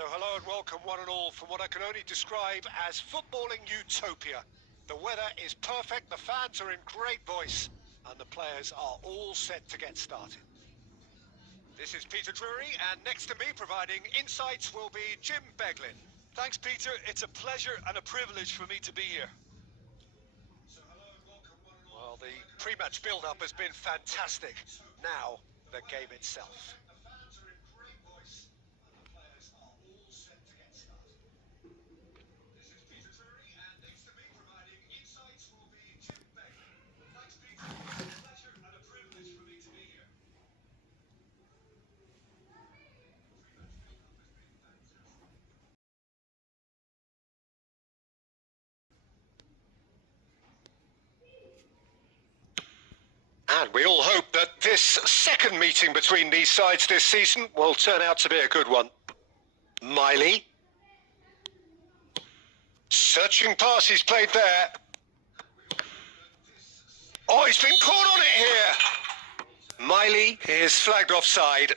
So hello and welcome one and all from what I can only describe as footballing utopia. The weather is perfect, the fans are in great voice, and the players are all set to get started. This is Peter Drury, and next to me providing insights will be Jim Beglin. Thanks, Peter. It's a pleasure and a privilege for me to be here. Well, the pre-match build-up has been fantastic. Now, the game itself. And we all hope that this second meeting between these sides this season will turn out to be a good one. Miley. Searching pass, he's played there. Oh, he's been caught on it here. Miley is flagged offside.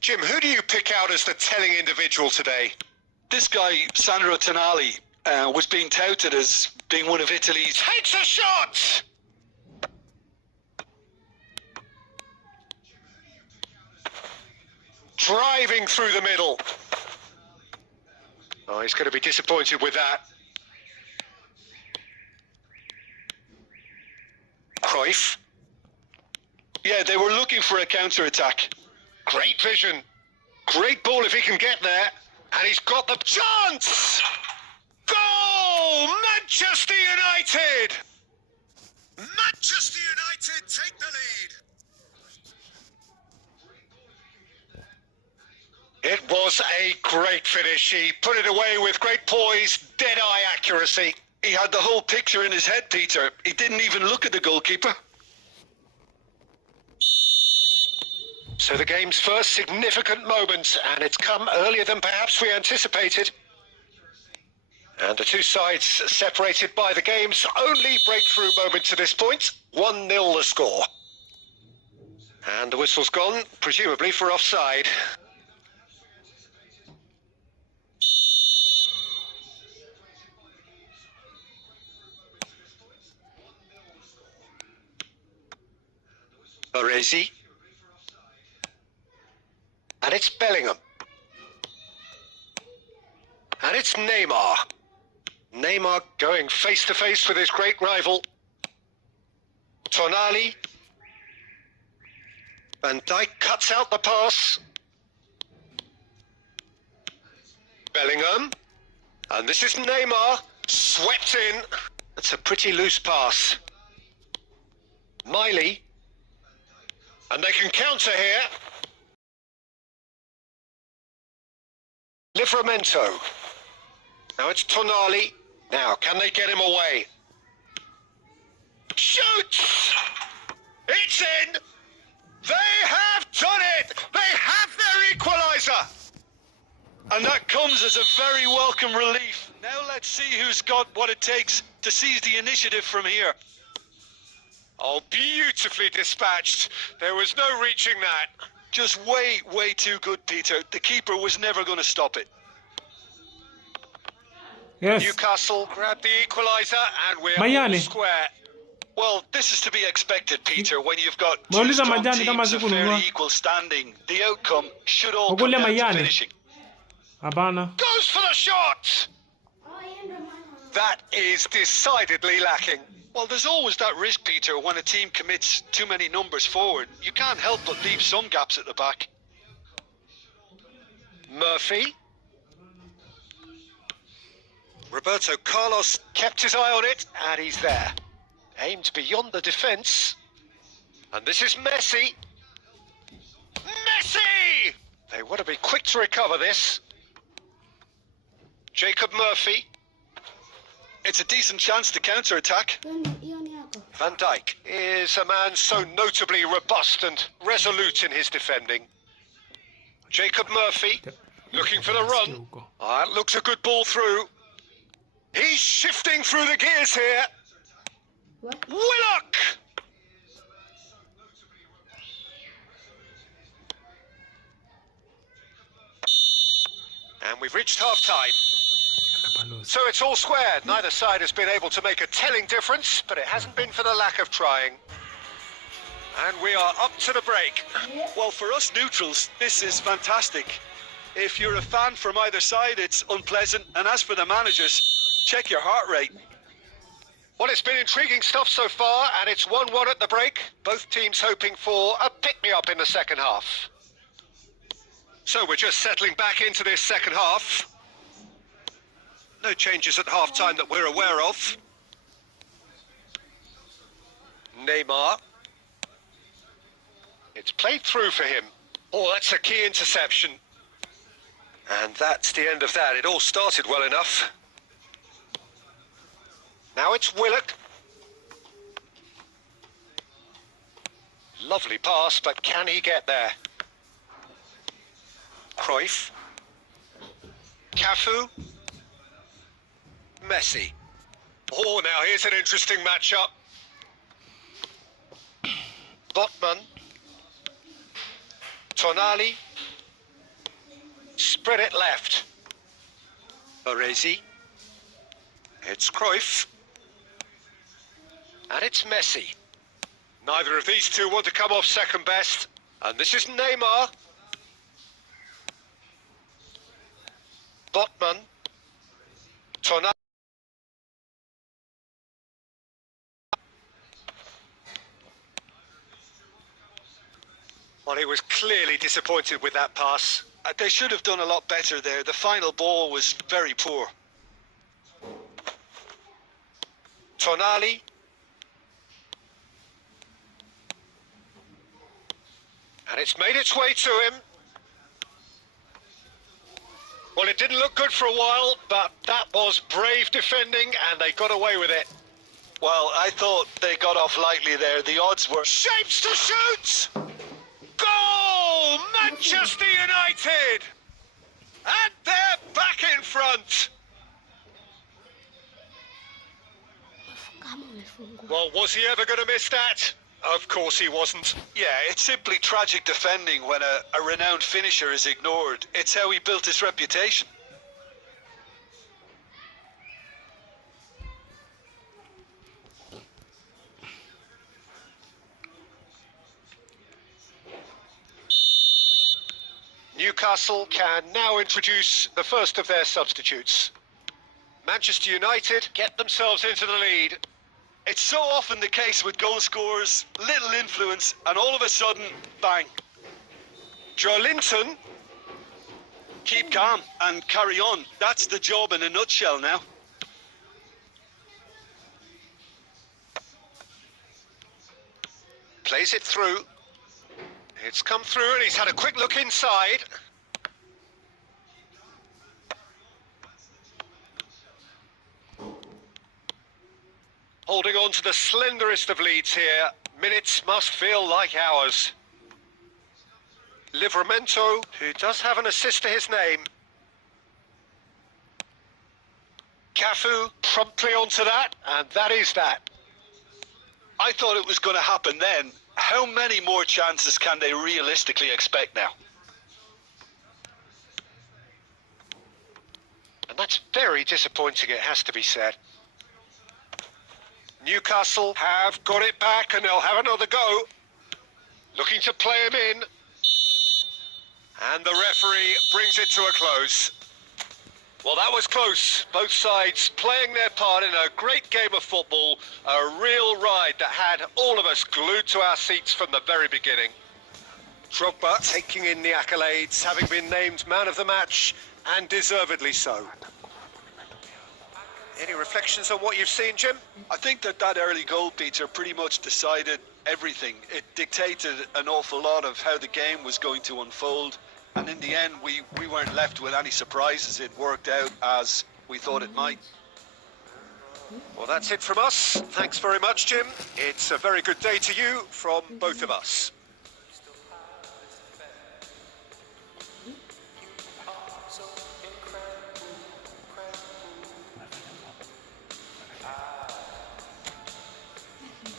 Jim, who do you pick out as the telling individual today? This guy, Sandro Tonali, was being touted as being one of Italy's... Takes a shot! Driving through the middle. Oh, he's going to be disappointed with that. Cruyff. Yeah, they were looking for a counter-attack. Great vision. Great ball if he can get there. And he's got the chance! Goal! Manchester United! Manchester United take the lead. It was a great finish. He put it away with great poise, dead-eye accuracy. He had the whole picture in his head, Peter. He didn't even look at the goalkeeper. So the game's first significant moment, and it's come earlier than perhaps we anticipated. And the two sides separated by the game's only breakthrough moment to this point. 1-0 the score. And the whistle's gone, presumably for offside. Baresi. And it's Bellingham. And it's Neymar. Neymar going face to face with his great rival. Tonali. Van Dijk cuts out the pass. Bellingham. And this is Neymar. Swept in. That's a pretty loose pass. Miley. And they can counter here. Livramento. Now it's Tonali. Now, can they get him away? Shoots! It's in! They have done it! They have their equaliser! And that comes as a very welcome relief. Now let's see who's got what it takes to seize the initiative from here. Oh, beautifully dispatched. There was no reaching that. Just way too good, Peter. The keeper was never going to stop it. Yes. Newcastle grab the equaliser and we're Mayani. all square. Well, this is to be expected, Peter, when you've got two Mauliza strong majani kama teams of sikununua. fairly equal standing. The outcome should all Ukule come down to mayani. finishing. Hapana. Goes for the shot! That is decidedly lacking. Well, there's always that risk, Peter, when a team commits too many numbers forward. You can't help but leave some gaps at the back. Murphy. Roberto Carlos kept his eye on it, and he's there. Aimed beyond the defence. And this is Messi. Messi! They want to be quick to recover this. Jacob Murphy. It's a decent chance to counter-attack. Van Dijk is a man so notably robust and resolute in his defending. Jacob Murphy looking for the run. That looks a good ball through. He's shifting through the gears here. Willock! And we've reached half-time. So it's all squared. Neither side has been able to make a telling difference, but it hasn't been for the lack of trying. And we are up to the break. Well, for us neutrals, this is fantastic. If you're a fan from either side, it's unpleasant. And as for the managers, check your heart rate. Well, it's been intriguing stuff so far, and it's 1-1 at the break. Both teams hoping for a pick-me-up in the second half. So we're just settling back into this second half. No changes at half-time that we're aware of. Neymar. It's played through for him. Oh, that's a key interception. And that's the end of that. It all started well enough. Now it's Willock. Lovely pass, but can he get there? Cruyff. Cafu. Messi. Oh, now here's an interesting matchup. Botman. Tonali. Spread it left. Baresi. It's Cruyff. And it's Messi. Neither of these two want to come off second best. And this is Neymar. Botman. Tonali. Well, he was clearly disappointed with that pass. They should have done a lot better there. The final ball was very poor. Tonali. And it's made its way to him. Well, it didn't look good for a while, but that was brave defending, and they got away with it. Well, I thought they got off lightly there. The odds were... Shapes to shoot! Goal! Manchester United! And they're back in front! Well, was he ever going to miss that? Of course he wasn't. Yeah, it's simply tragic defending when a renowned finisher is ignored. It's how he built his reputation. Newcastle can now introduce the first of their substitutes. Manchester United get themselves into the lead. It's so often the case with goal scorers, little influence, and all of a sudden, bang. Joelinton. Keep calm and carry on. That's the job in a nutshell now. Plays it through. It's come through and he's had a quick look inside. Holding on to the slenderest of leads here. Minutes must feel like hours. Livramento, who does have an assist to his name. Cafu promptly onto that, and that is that. I thought it was going to happen then. How many more chances can they realistically expect now? And that's very disappointing, it has to be said. Newcastle have got it back and they'll have another go. Looking to play him in. And the referee brings it to a close. Well, that was close. Both sides playing their part in a great game of football. A real ride that had all of us glued to our seats from the very beginning. Drogba taking in the accolades, having been named man of the match, and deservedly so. Any reflections on what you've seen, Jim? I think that early goal, Peter, pretty much decided everything. It dictated an awful lot of how the game was going to unfold. And in the end, we weren't left with any surprises. It worked out as we thought it might. Well, that's it from us. Thanks very much, Jim. It's a very good day to you from both of us.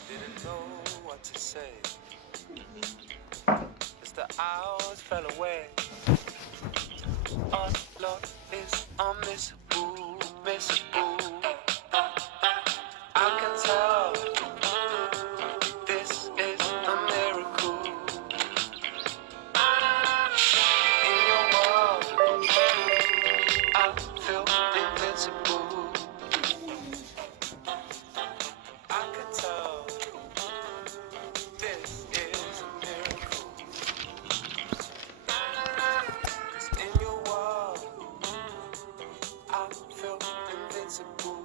Didn't know what to say as the hours fell away. Our love is unmissable, missable. I can tell this is a miracle. In your world, I feel invincible. I can tell this is a miracle. 'Cause in your world, I feel invincible.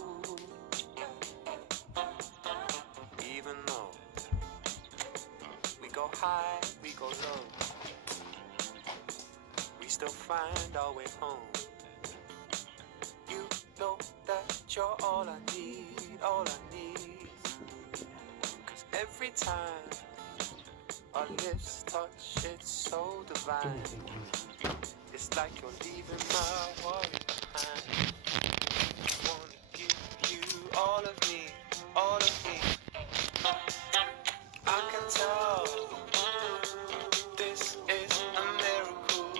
Even though we go high, we go low, we still find our way home. You know that you're all I need, all I need. 'Cause every time our lips touch, it's so divine. It's like you're leaving my world behind. I wanna give you all of me, all of me. I can tell this is a miracle.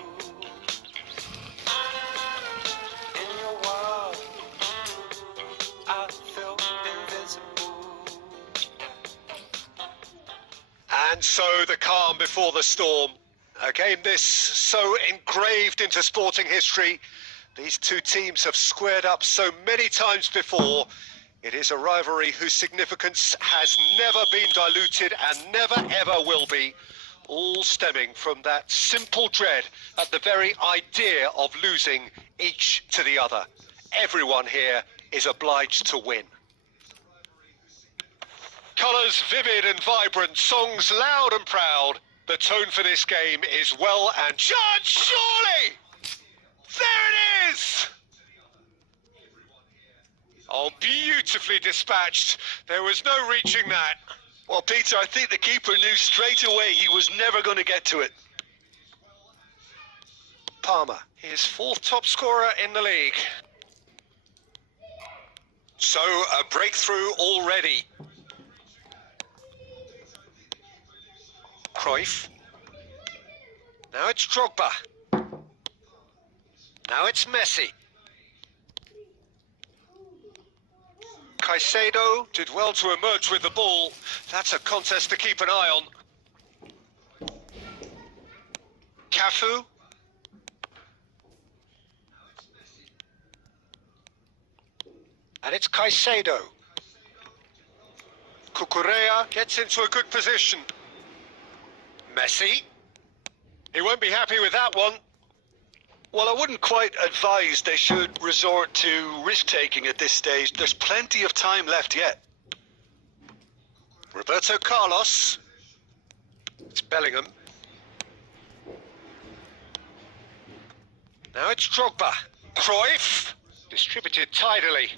In your world, I feel invincible. And so the calm before the storm. A game this so engraved into sporting history. These two teams have squared up so many times before. It is a rivalry whose significance has never been diluted and never ever will be. All stemming from that simple dread at the very idea of losing each to the other. Everyone here is obliged to win. Colours vivid and vibrant, songs loud and proud. The tone for this game is well and John, surely! There it is! Oh, beautifully dispatched. There was no reaching that. Well, Peter, I think the keeper knew straight away he was never going to get to it. Palmer, his fourth top scorer in the league. So, a breakthrough already. Cruyff. Now it's Drogba. Now it's Messi. Caicedo did well to emerge with the ball. That's a contest to keep an eye on. Cafu. And it's Caicedo. Cucurella gets into a good position. Messi. He won't be happy with that one. Well, I wouldn't quite advise they should resort to risk-taking at this stage. There's plenty of time left yet. Roberto Carlos. It's Bellingham. Now it's Drogba. Cruyff. Distributed tidily.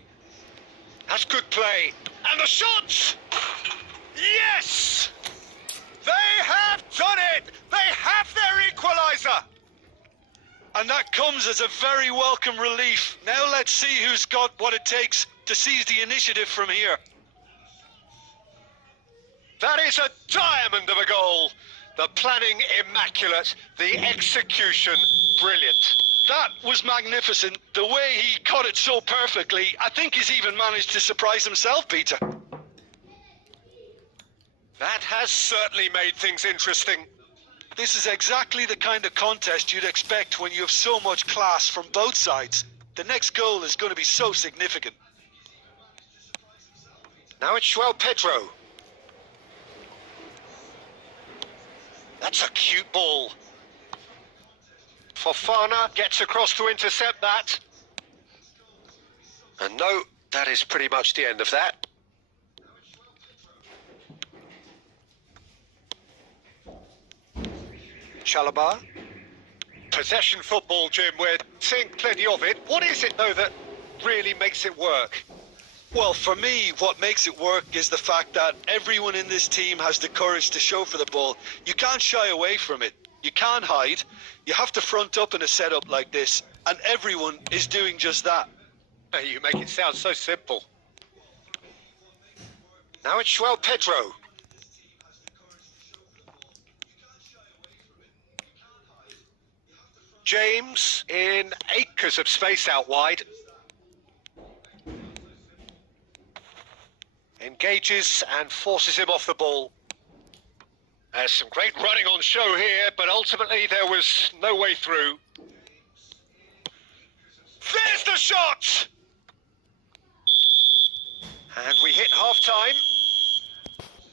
That's good play. And the shots! Yes! They have done it! They have their equaliser! And that comes as a very welcome relief. Now let's see who's got what it takes to seize the initiative from here. That is a diamond of a goal. The planning immaculate, the execution brilliant. That was magnificent. The way he cut it so perfectly, I think he's even managed to surprise himself, Peter. That has certainly made things interesting. This is exactly the kind of contest you'd expect when you have so much class from both sides. The next goal is going to be so significant. Now it's João Pedro. That's a cute ball. Fofana gets across to intercept that. And no, that is pretty much the end of that. Chalobah. Possession football, Jim. We're seeing plenty of it. What is it, though, that really makes it work? Well, for me, what makes it work is the fact that everyone in this team has the courage to show for the ball. You can't shy away from it. You can't hide. You have to front up in a setup like this, and everyone is doing just that. You make it sound so simple. Now it's João Pedro. James in acres of space out wide. Engages and forces him off the ball. There's some great running on show here, but ultimately there was no way through. There's the shot! And we hit half-time.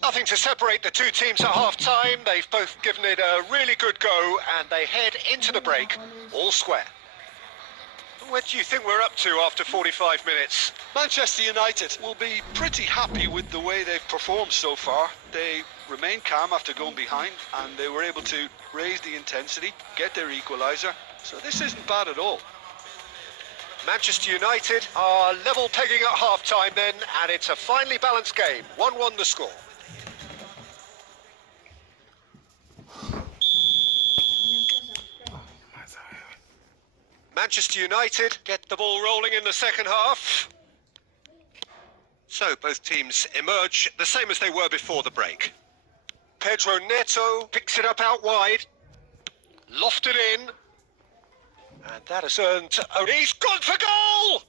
Nothing to separate the two teams at half-time. They've both given it a really good go, and they head into the break all square. What do you think we're up to after 45 minutes? Manchester United will be pretty happy with the way they've performed so far. They remained calm after going behind, and they were able to raise the intensity, get their equaliser. So this isn't bad at all. Manchester United are level pegging at half-time then, and it's a finely balanced game. 1-1 the score. Manchester United get the ball rolling in the second half. So both teams emerge the same as they were before the break. Pedro Neto picks it up out wide. Lofted in. And that has earned... He's gone for goal!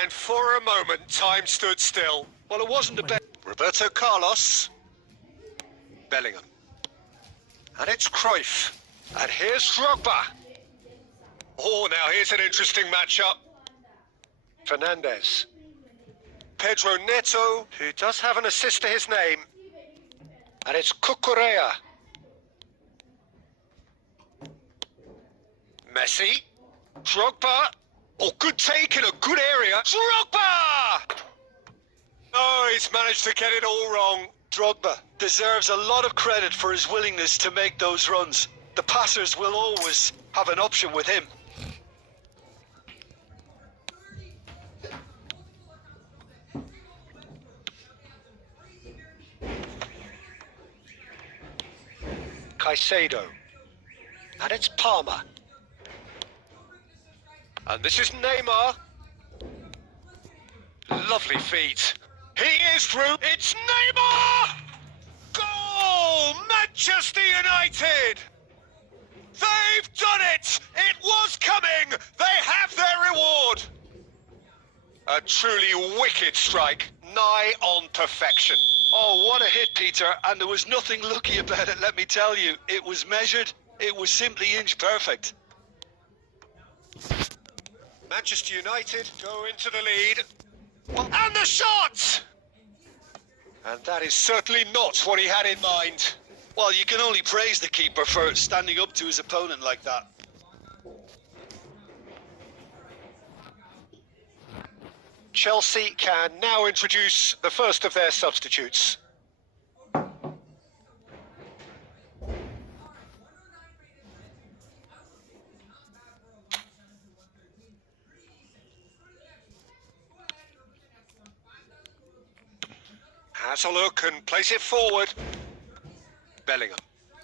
And for a moment, time stood still. Well, it wasn't a bad... Roberto Carlos. Bellingham. And it's Cruyff. And here's Drogba. Oh, now here's an interesting matchup. Fernandez. Pedro Neto, who does have an assist to his name. And it's Cucurella. Messi. Drogba. Oh, good take in a good area. Drogba! Oh, he's managed to get it all wrong. Drogba deserves a lot of credit for his willingness to make those runs. The passers will always have an option with him. Caicedo. And it's Palmer. And this is Neymar. Lovely feet. He is through. It's Neymar! Goal! Manchester United! They've done it! It was coming! They have their reward! A truly wicked strike, nigh on perfection. Oh, what a hit, Peter, and there was nothing lucky about it, let me tell you. It was measured, it was simply inch perfect. Manchester United go into the lead. And the shot! And that is certainly not what he had in mind. Well, you can only praise the keeper for standing up to his opponent like that. Chelsea can now introduce the first of their substitutes. Has a look and plays it forward. Bellingham.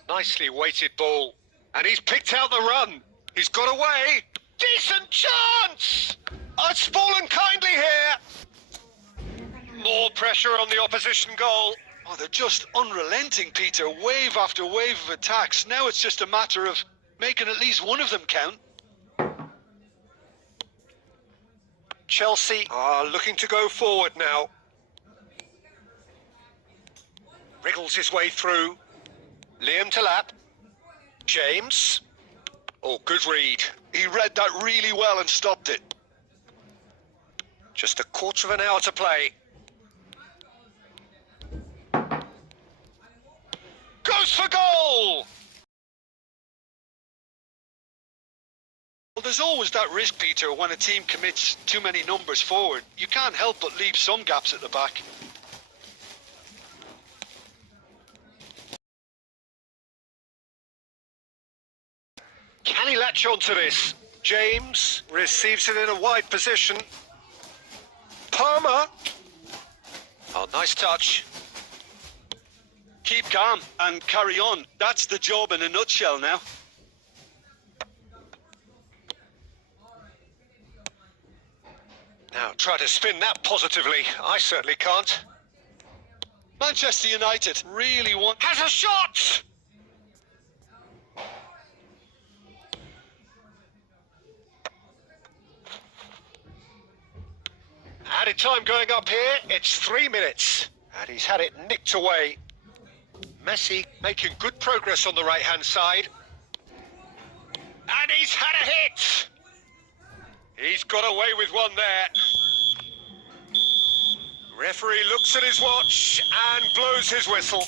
Nicely weighted ball. And he's picked out the run. He's got away. Decent chance! Oh, it's fallen kindly here. More pressure on the opposition goal. Oh, they're just unrelenting, Peter. Wave after wave of attacks. Now it's just a matter of making at least one of them count. Chelsea are looking to go forward now. Wriggles his way through. Liam to lap. James. Oh, good read. He read that really well and stopped it. Just a quarter of an hour to play. Goes for goal! Well, there's always that risk, Peter, when a team commits too many numbers forward. You can't help but leave some gaps at the back. Can he latch onto this? James receives it in a wide position. Palmer. Oh, nice touch. Keep calm and carry on. That's the job in a nutshell now. Now try to spin that positively. I certainly can't. Manchester United really want... Has a shot! Added time going up here, it's 3 minutes. And he's had it nicked away. Messi making good progress on the right-hand side. And he's had a hit! He's got away with one there. Referee looks at his watch and blows his whistle.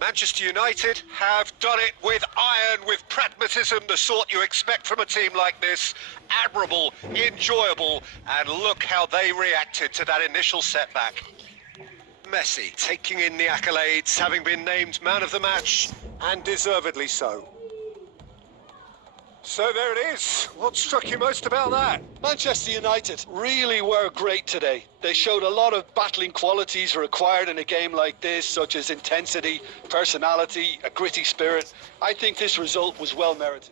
Manchester United have done it with iron, with pragmatism, the sort you expect from a team like this. Admirable, enjoyable, and look how they reacted to that initial setback. Messi taking in the accolades, having been named man of the match, and deservedly so. So there it is. What struck you most about that? Manchester United really were great today. They showed a lot of battling qualities required in a game like this, such as intensity, personality, a gritty spirit. I think this result was well merited.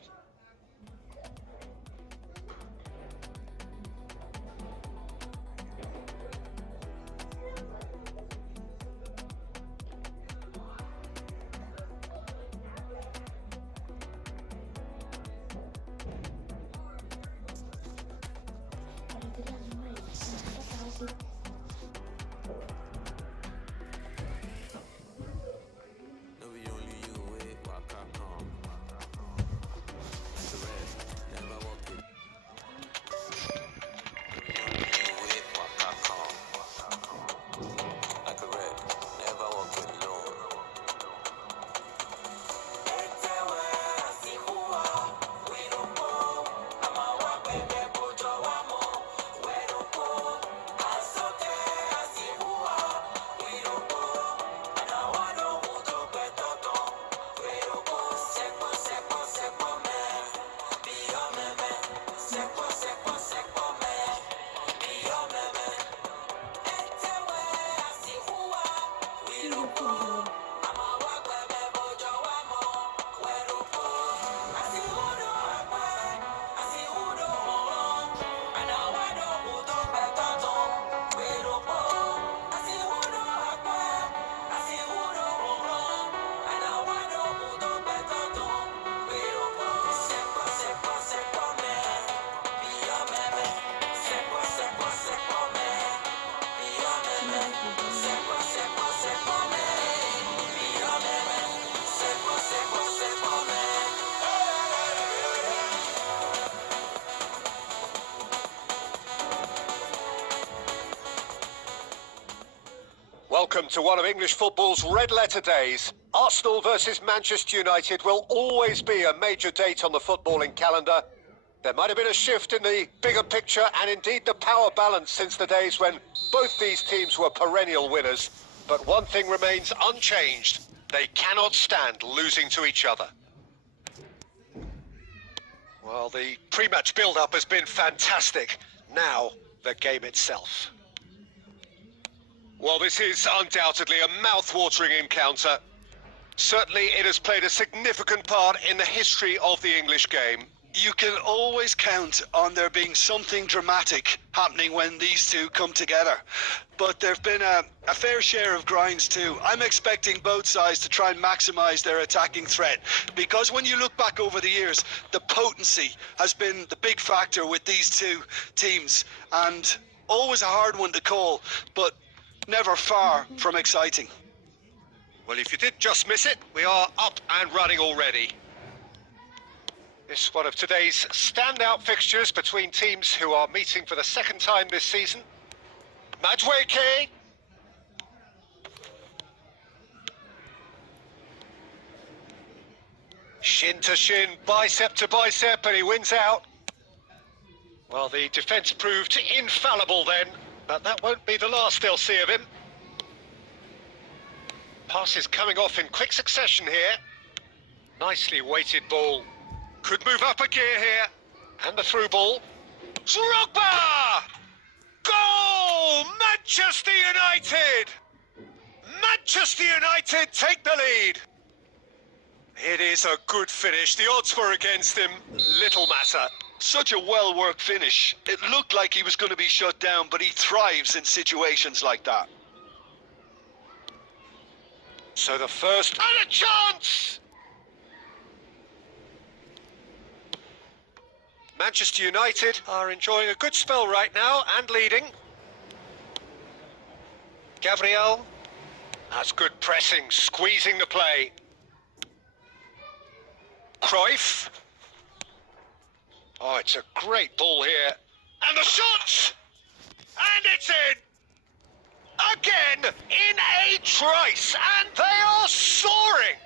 Welcome to one of English football's red-letter days. Arsenal versus Manchester United will always be a major date on the footballing calendar. There might have been a shift in the bigger picture and indeed the power balance since the days when both these teams were perennial winners. But one thing remains unchanged. They cannot stand losing to each other. Well, the pre-match build-up has been fantastic. Now, the game itself. Well, this is undoubtedly a mouth-watering encounter. Certainly, it has played a significant part in the history of the English game. You can always count on there being something dramatic happening when these two come together. But there've been a fair share of grinds too. I'm expecting both sides to try and maximise their attacking threat. Because when you look back over the years, the potency has been the big factor with these two teams. And always a hard one to call, but never far from exciting. Well, if you did just miss it, we are up and running already. This is one of today's standout fixtures between teams who are meeting for the second time this season. Madueke. Shin to shin, bicep to bicep, and he wins out. Well, the defence proved infallible then, but that won't be the last they'll see of him. Passes coming off in quick succession here. Nicely weighted ball. Could move up a gear here. And the through ball. Drogba! Goal! Manchester United! Manchester United take the lead. It is a good finish. The odds were against him. Little matter. Such a well-worked finish. It looked like he was going to be shut down, but he thrives in situations like that. So the first... And a chance! Manchester United are enjoying a good spell right now and leading. Gabriel. That's good pressing, squeezing the play. Cruyff. Oh, it's a great ball here. And the shot! And it's in! Again, in a trice, and they are soaring!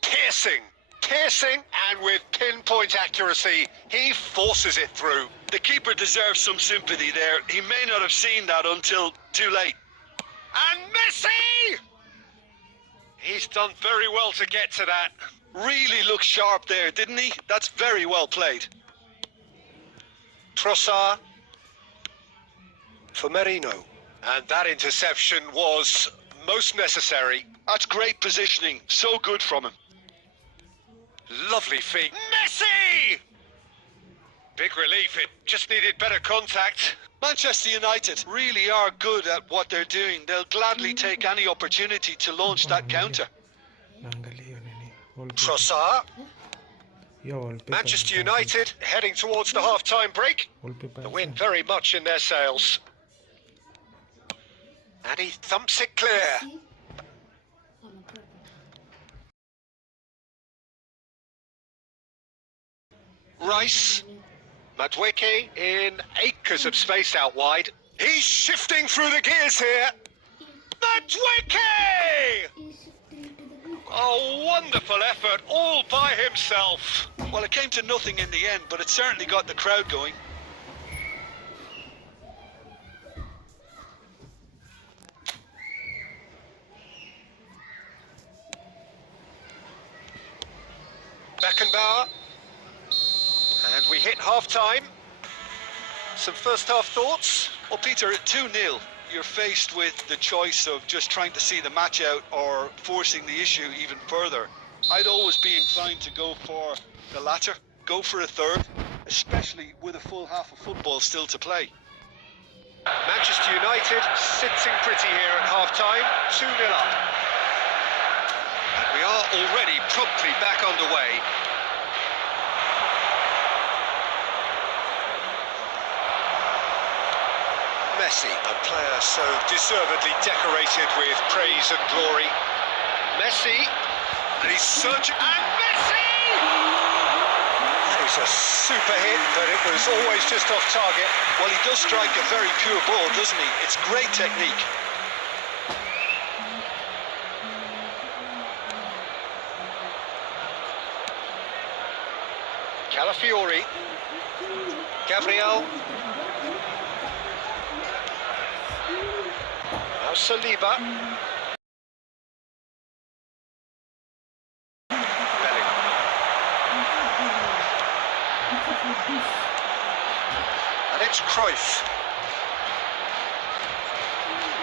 Piercing, and with pinpoint accuracy, he forces it through. The keeper deserves some sympathy there. He may not have seen that until too late. And Messi! He's done very well to get to that. Really looked sharp there, didn't he? That's very well played. Trossard for Merino. And that interception was most necessary. That's great positioning. So good from him. Lovely feet. Messi! Big relief. It just needed better contact. Manchester United really are good at what they're doing. They'll gladly take any opportunity to launch that counter. Trossard. Manchester United heading towards the half-time break. The wind very much in their sails. And he thumps it clear. Rice. Madueke in acres of space out wide. He's shifting through the gears here. Madueke! A wonderful effort all by himself. Well, it came to nothing in the end, but it certainly got the crowd going. Beckenbauer. And we hit half-time. Some first-half thoughts? Well, Peter, at 2-0, you're faced with the choice of just trying to see the match out or forcing the issue even further. I'd always be inclined to go for the latter, go for a third, especially with a full half of football still to play. Manchester United sitting pretty here at half-time, 2-0 up. And we are already promptly back underway. Messi, a player so deservedly decorated with praise and glory. Messi, and he's surging, and Messi! That is a super hit, but it was always just off target. Well, he does strike a very pure ball, doesn't he? It's great technique. Calafiori. Gabriel. Now Saliba. Bellingham. And it's Cruyff.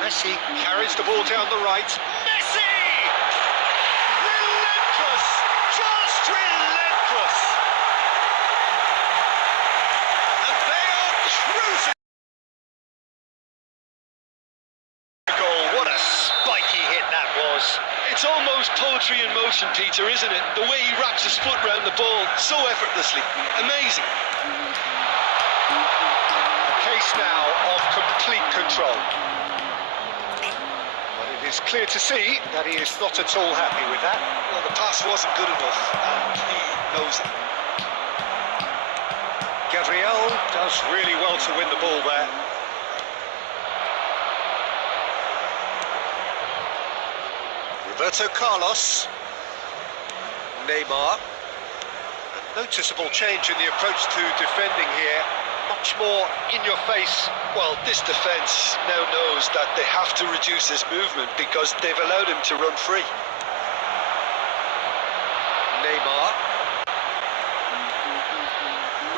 Messi carries the ball down the right. Messi! Relentless! Just relentless! And they are cruising. Goal. What a spiky hit that was. It's almost poetry in motion, Peter, isn't it? The way he wraps his foot round the ball so effortlessly. Amazing. A case now of complete control. It's clear to see that he is not at all happy with that. Well, the pass wasn't good enough, and he knows it. Gabriel does really well to win the ball there. Roberto Carlos. Neymar. A noticeable change in the approach to defending here. Much more in your face. Well, this defence now knows that they have to reduce his movement because they've allowed him to run free. Neymar.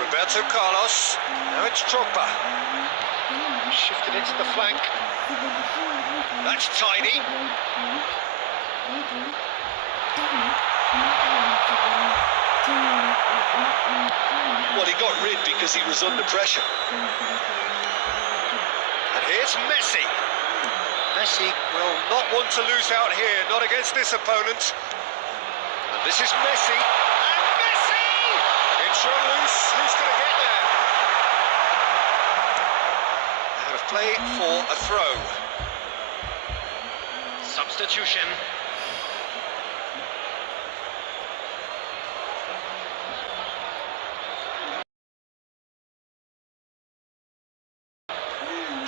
Roberto Carlos. Now it's Drogba. Shifted into the flank. That's tidy. Well, he got rid because he was under pressure. And here's Messi. Messi will not want to lose out here, not against this opponent. And this is Messi. And Messi! It's run loose. Who's going to get there? Out of play for a throw. Substitution.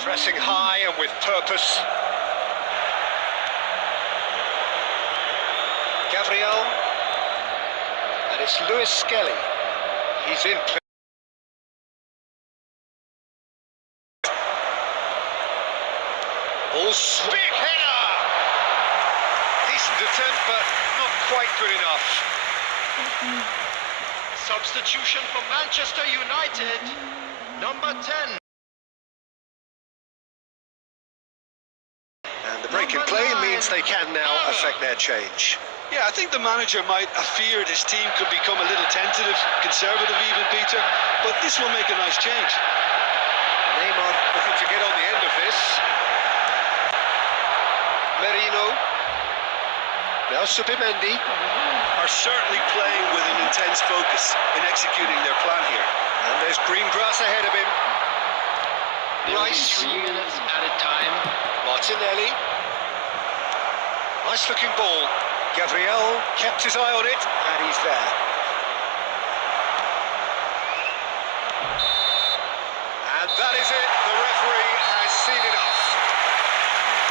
Pressing high and with purpose. Gabriel. And it's Lewis Skelly. He's in play. Big header! Decent attempt, but not quite good enough. Substitution for Manchester United, number 10. And the break in play means they can now affect their change. Yeah, I think the manager might have feared his team could become a little tentative, conservative even, Peter, but this will make a nice change. Neymar looking to get on the end of this. Merino. Now Subimendi. Are certainly playing with an intense focus in executing their plan here. And there's green grass ahead of him. Rice. 3 minutes at a time. Martinelli. Nice looking ball. Gabriel kept his eye on it, and he's there. And that is it. The referee has seen enough.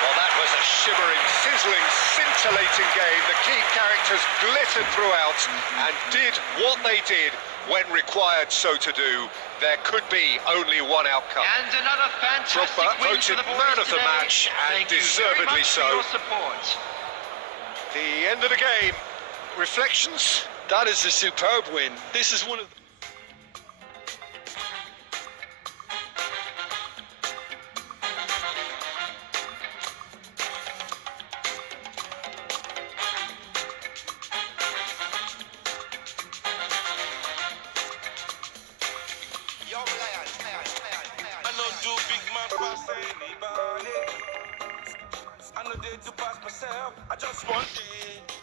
Well, that was a shimmering, sizzling, scintillating game. The key characters glittered throughout and did what they did when required so to do. There could be only one outcome. And another fantastic Drogba win voted for the boys man of the today. match, and Thank you very deservedly much so. for your support. The end of the game. Reflections? That is a superb win. This is one of... I know do big man pass anybody. I know they do pass myself. I just want it.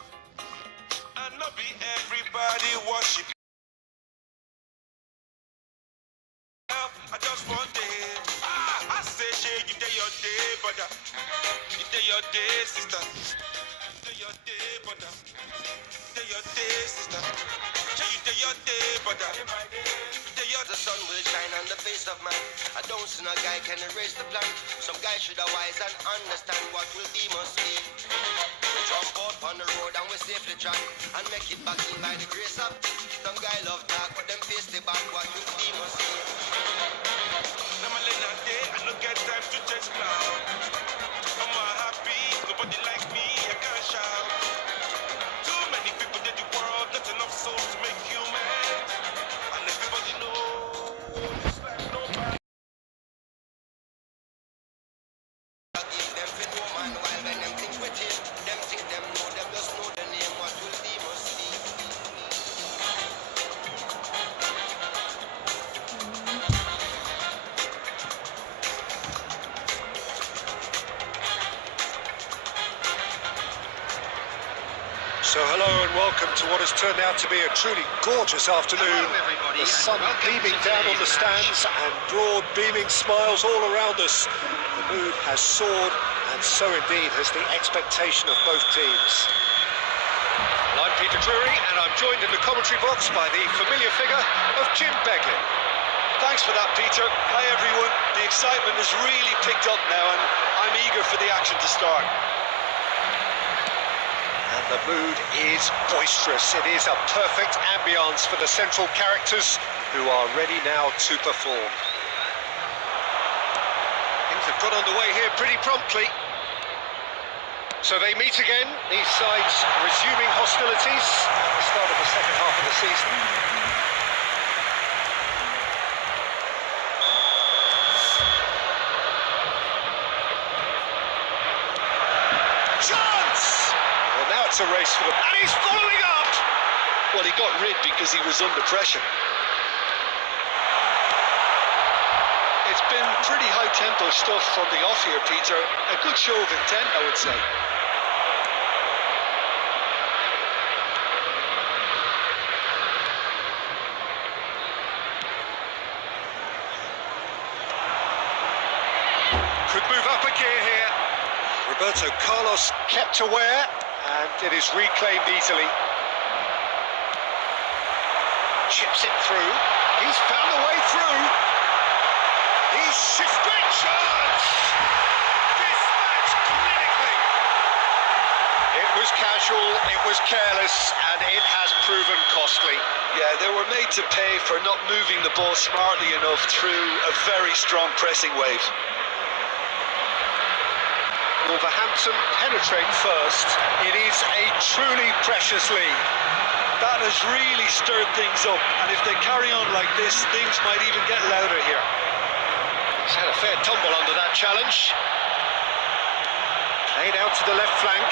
I know be everybody worship. I just want it. I say, shake you day your day, brother. You day your day, sister. You day your day, brother. You day your day, sister. You day your day, brother. The sun will shine on the face of man. I don't see no guy can erase the plan. Some guy should have wise and understand what will be must be. jump out on the road and we safely track and make it back in by the grace of. Some guy love talk, but them face the back what you see must see. Now my little day, I don't get time to just clown. I'm all happy, nobody like me, I can't shout. Too many people in the world, not enough souls to make human. And everybody knows it's like nobody. Give them fit no man while when them think with him. Them think them know, them just know the name what will be must see. So hello and welcome to what has turned out to be a truly gorgeous afternoon. Hello, everybody, The and sun welcome beaming to down on the today's match. stands and broad beaming smiles all around us. The mood has soared, and so indeed has the expectation of both teams. Well, I'm Peter Drury and I'm joined in the commentary box by the familiar figure of Jim Beglin. Thanks for that, Peter. Hi, everyone. The excitement has really picked up now, and I'm eager for the action to start. And the mood is boisterous. It is a perfect ambience for the central characters who are ready now to perform. Things have got underway here pretty promptly. So they meet again, these sides resuming hostilities at the start of the second half of the season. Chance! Well, now it's a race for them. And he's following up! Well, he got rid because he was under pressure. It's been pretty high-tempo stuff from the off here, Peter. A good show of intent, I would say. Could move up a gear here. Roberto Carlos kept aware, and it is reclaimed easily. Chips it through. He's found a way through. He's shifting. Chance! Dispatched clinically. It was casual, it was careless, and it has proven costly. Yeah, they were made to pay for not moving the ball smartly enough through a very strong pressing wave. Wolverhampton penetrate first. It is a truly precious lead. That has really stirred things up, and if they carry on like this, things might even get louder here. He's had a fair tumble under that challenge. Played out to the left flank.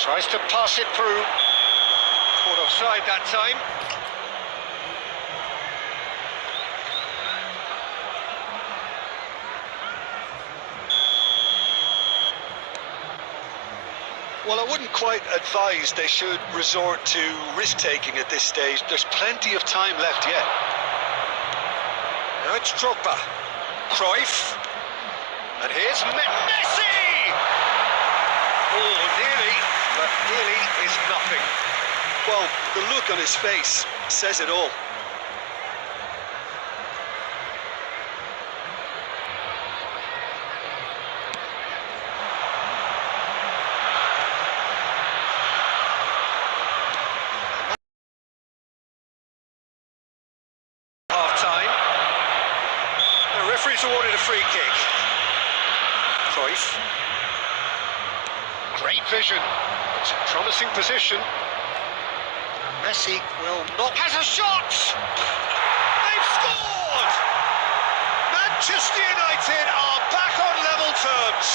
Tries to pass it through. Caught offside that time. Well, I wouldn't quite advise they should resort to risk-taking at this stage. There's plenty of time left yet. Now it's Drogba. Cruyff. And here's Messi! Oh, nearly, but nearly is nothing. Well, the look on his face says it all. Half-time. The referee's awarded a free kick. Cruyff. Great vision. It's a promising position. Messi will not... Has a shot! They've scored! Manchester United are back on level terms.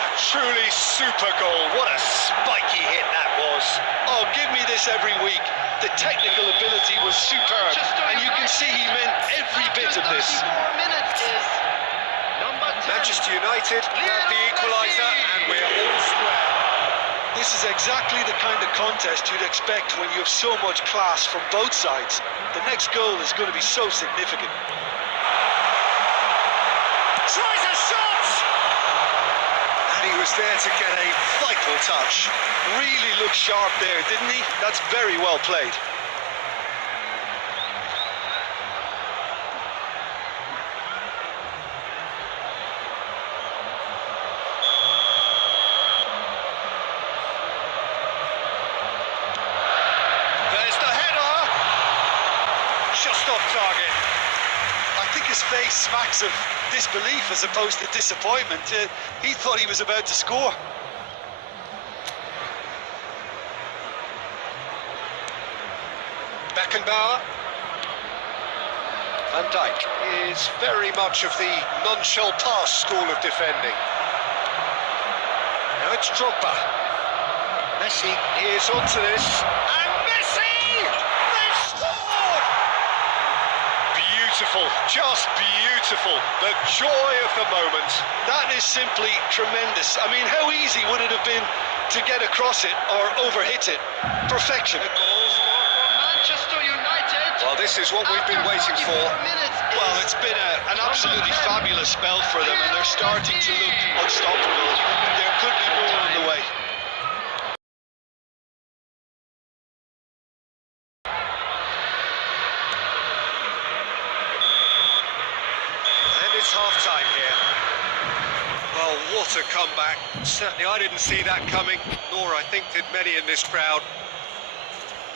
A truly super goal. What a spiky hit that was. Oh, give me this every week. The technical ability was superb, and you can see he meant every bit of this. 34 minutes is number 10. Manchester United have the equaliser, and we're all square. This is exactly the kind of contest you'd expect when you have so much class from both sides. The next goal is going to be so significant. Tries a shot! And he was there to get a vital touch. Really looked sharp there, didn't he? That's very well played. face smacks of disbelief as opposed to disappointment. He thought he was about to score. Beckenbauer. Van Dijk is very much of the non-shell pass school of defending. Now it's Drogba. Messi is onto this. And Messi! They've scored! Beautiful, just beautiful. The joy of the moment. That is simply tremendous. I mean, how easy would it have been to get across it or overhit it? Perfection. Manchester United. Well, this is what we've been waiting for. Well, it's been an absolutely fabulous spell for them, and they're starting to look unstoppable. There could be more on the way. And it's half-time here. Well, what a comeback. Certainly I didn't see that coming, nor I think did many in this crowd.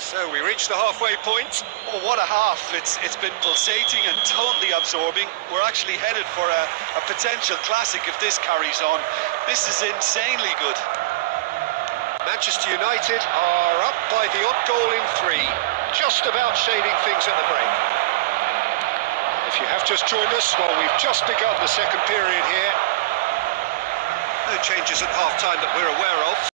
So we reach the halfway point. Oh, what a half. It's been pulsating and totally absorbing. We're actually headed for a potential classic if this carries on. This is insanely good. Manchester United are up by the odd goal in 3, just about shading things at the break. If you have just joined us, well, we've just begun the second period here. No changes at half-time that we're aware of.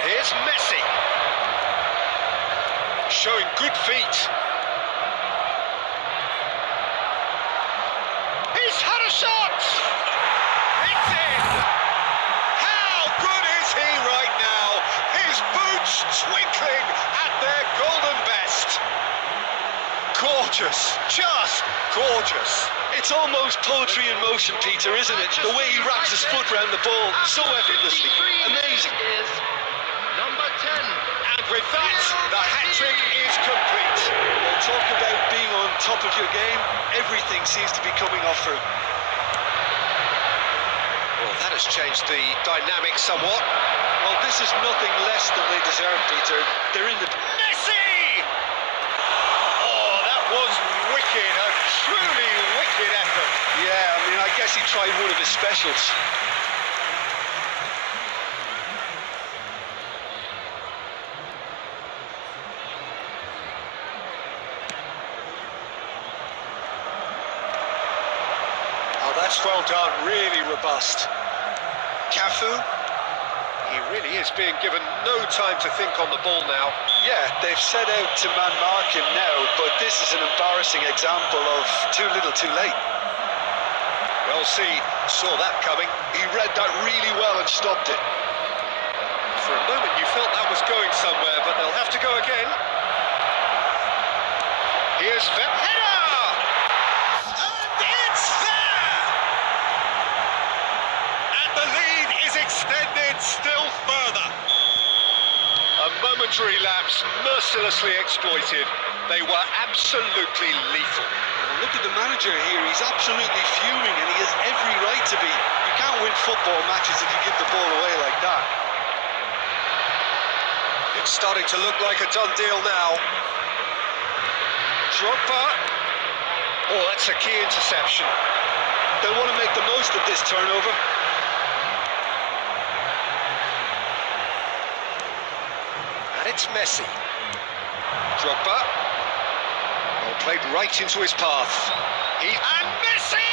Here's Messi. Showing good feet. He's had a shot! It's in! How good is he right now? His boots twinkling at their golden best. Gorgeous, just gorgeous. It's almost poetry in motion, Peter, isn't it? The way he wraps his foot around the ball so effortlessly. Amazing. Is number 10. And with that, the hat-trick is complete. Well, talk about being on top of your game. Everything seems to be coming off for him. Well, that has changed the dynamic somewhat. Well, this is nothing less than they deserve, Peter. They're in the... Messi! Oh, that was wicked, a truly wicked effort. Yeah, I mean, I guess he tried one of his specials. Oh, that's well done, really robust. Cafu, he really is being given no time to think on the ball now. Yeah, they've set out to man-mark him now, but this is an embarrassing example of too little too late. Well, see, saw that coming. He read that really well and stopped it. For a moment you felt that was going somewhere, but they'll have to go again. Here's header! And it's there! And the lead is extended still further. A momentary lapse, mercilessly exploited. They were absolutely lethal. Well, look at the manager here. He's absolutely fuming, and he has every right to be. You can't win football matches if you give the ball away like that. It's starting to look like a done deal now. Drogba. Oh, that's a key interception. They want to make the most of this turnover. And it's Messi. Drogba. Well, played right into his path. And Messi!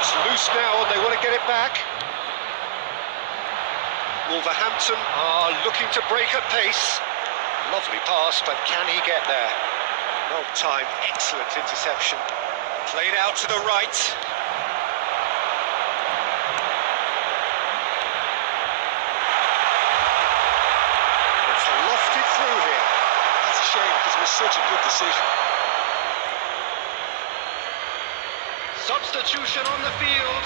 It's loose now and they want to get it back. Wolverhampton are looking to break at pace. Lovely pass, but can he get there? Well timed, excellent interception. Played out to the right. It's lofted through here. That's a shame because it was such a good decision. Substitution on the field.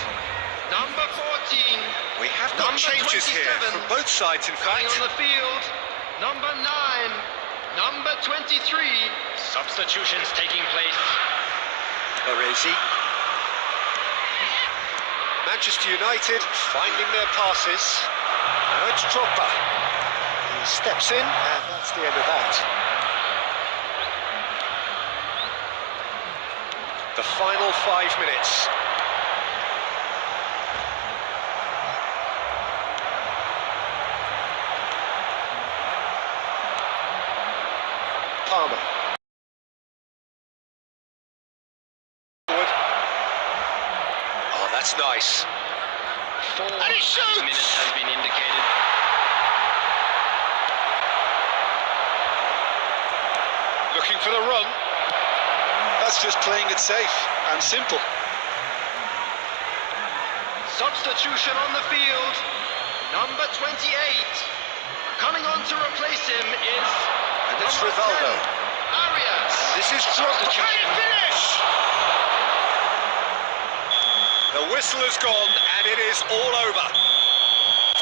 Number 14. We have got Number changes here 27. from both sides, in Coming fact. on the field. Number 9. Number 23. Substitutions taking place. Baresi. Manchester United finding their passes. Now it's Drogba. He steps in, and that's the end of that. The final 5 minutes. Palmer. Forward. Oh, that's nice. 4 And he shoots! minutes has been indicated. Looking for the run. That's just playing it safe and simple. Substitution on the field. Number 28. Coming on to replace him is And it's number Rivaldo. 10, Arias. This is Drogba. Substitution. And finish! The whistle has gone and it is all over.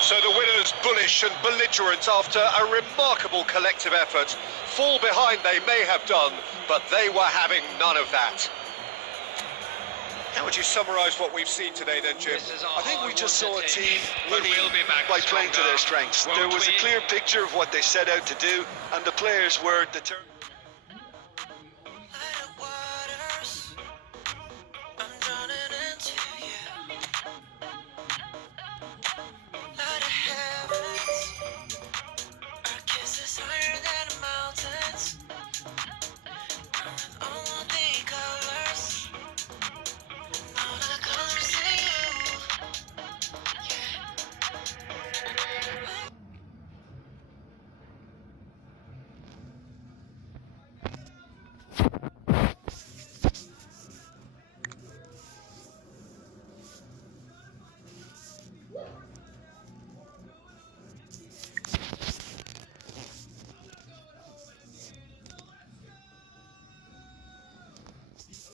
So the winners, bullish and belligerent after a remarkable collective effort. Fall behind they may have done, but they were having none of that. How would you summarise what we've seen today then, Jim? This is I think we just saw a team but winning we'll be back by playing to stronger, their strengths. won't There was a we? clear picture of what they set out to do, and the players were determined.